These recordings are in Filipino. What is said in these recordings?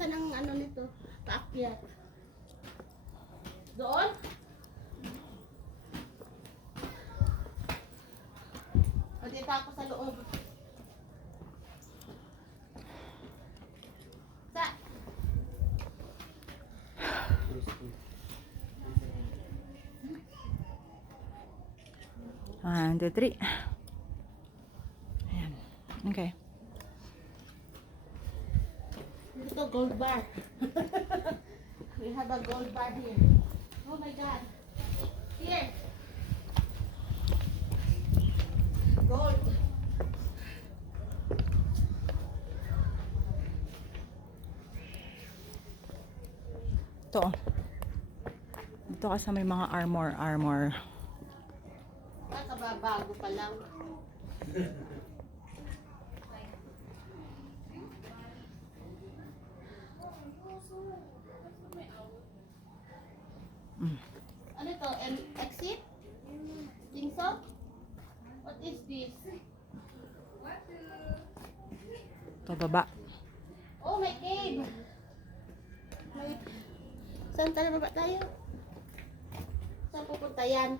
Saan ang ano nito? Paakyat. Doon? O dito ako sa loob. Sa? 1, 2, 3. Ayan. Okay. Dito gold bar. We have a gold bar here. Oh my God. Here. Gold. Ito. Dito ka sa may mga armor. Kababago pa lang. Ano to? Exit? Think so? What is this? Ito, baba. Oh, my cave! May... Saan tayo baba tayo? Saan pupunta yan?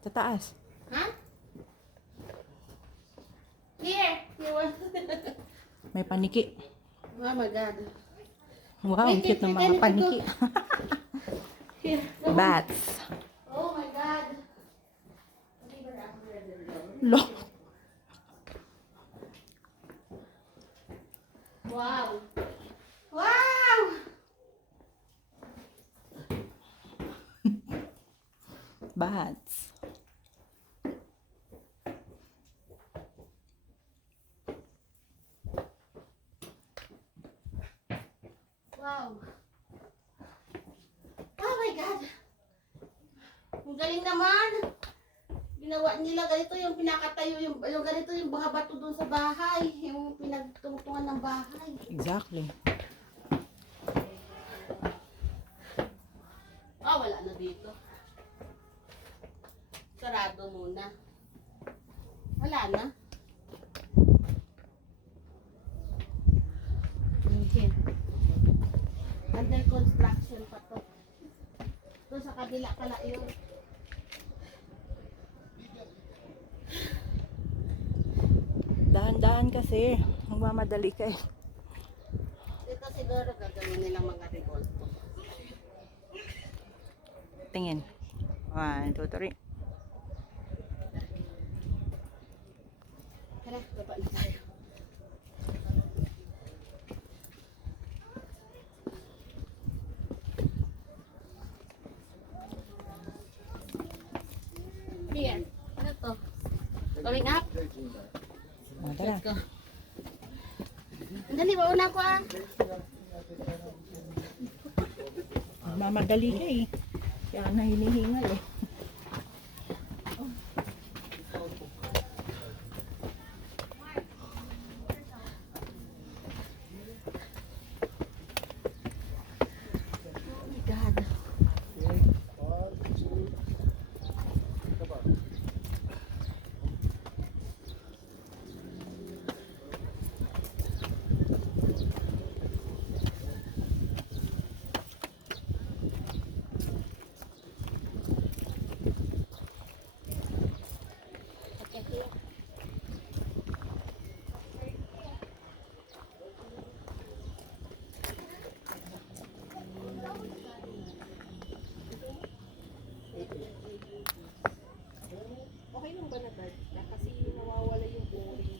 Sa taas. Ha? Here! Here! May paniki. Oh my God. Wow, ang cute ng mga paniki. Here. Bats. Oh my God. Lo. Wow. Wow! Bats. Wow. Oh my God. Ang galing naman. Ginawa nila ganito yung pinakatayo, yung ganito yung mga bato doon sa bahay. Yung pinagtungtungan ng bahay. Exactly. Ah, wala na dito. Sarado muna. Wala na. Okay. Under construction pa to. Doon sa kabila pala yun. Dahan-dahan kasi. Magmamadali ka eh. Dito siguro gagawin nilang mga revolto. Tingin. 1, 2, 3. Tara, baba na tayo. Here. Ano to? Going up? Tara. Let's go. Dali, mauna ko ah. Magmamadali ka eh. Kaya na hinihingal eh. Oh my God. Okay lang ba na kasi nawawala yung boring.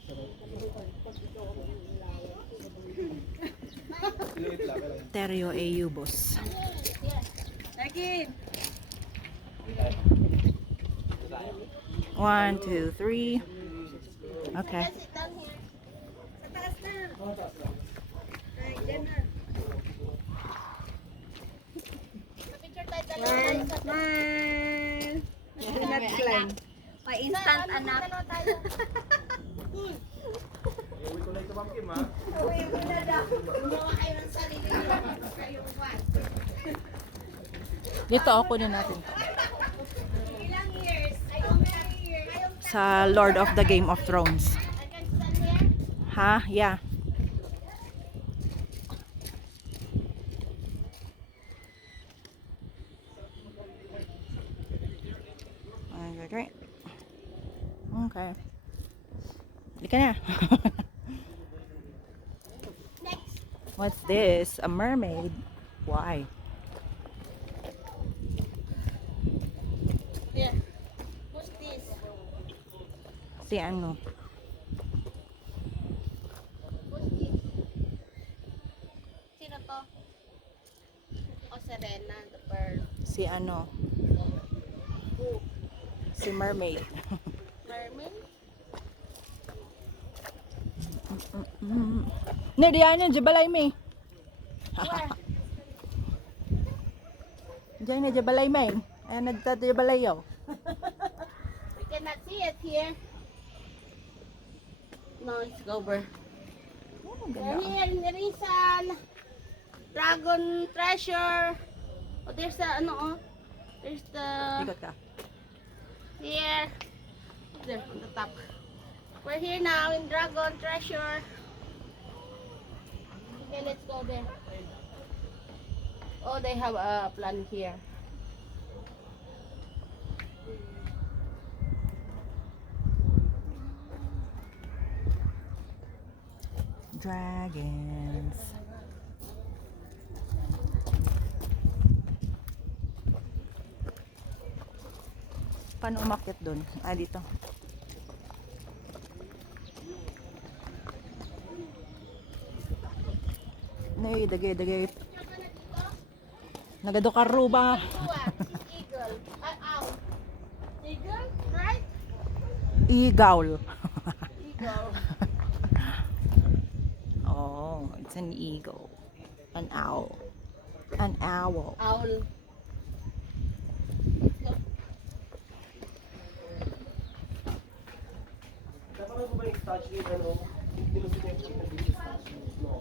Pag ikaw ang ilawan. Teryo Eubos. Again. 1, 2, 3. Okay. Sit down here. Sa taas na. Ay, dyan na. Picture tayo dalawa. Smile! Peanut climb. May instant anak. Uwi ko na ito, Ma'am Kim, ha? Uwi mo na daw. Gumawa kayo ng sarili niyo. Kayong one. Dito ako na natin. Ilang years? Ilang years? Sa Lord of the Game of Thrones. I can stand here. Ha? Yeah. Okay. Okay. Hindi ka na. Next. What's this? A mermaid? Why? Here. Who's this? Si ano? Who's this? Sino to? O Serena, the pearl. Si ano? Who? Si mermaid. Mermaid? Ne, diyan yung jabalay me. Where? Diyan na jabalay me. Ayan na dito jabalay yaw. We cannot see it here. No, it's over. Oh, We're ganda. here, there is an dragon treasure. Oh, there's the, ano, oh. There's the, Ikot ka. here. There, on the top. We're here now in dragon treasure. Okay, let's go there. Oh, they have a plan here. Dragons. Paano umakyat doon? Ah, dito. Nay, dagay. Nagadokaro ba? What? It's eagle. Owl. Eagle, right? Igawl. Eagle. Oh, it's an eagle. An owl. An owl. Owl. Dapat mo ba yung touch yung ano? Hindi mo siya yung touch? No.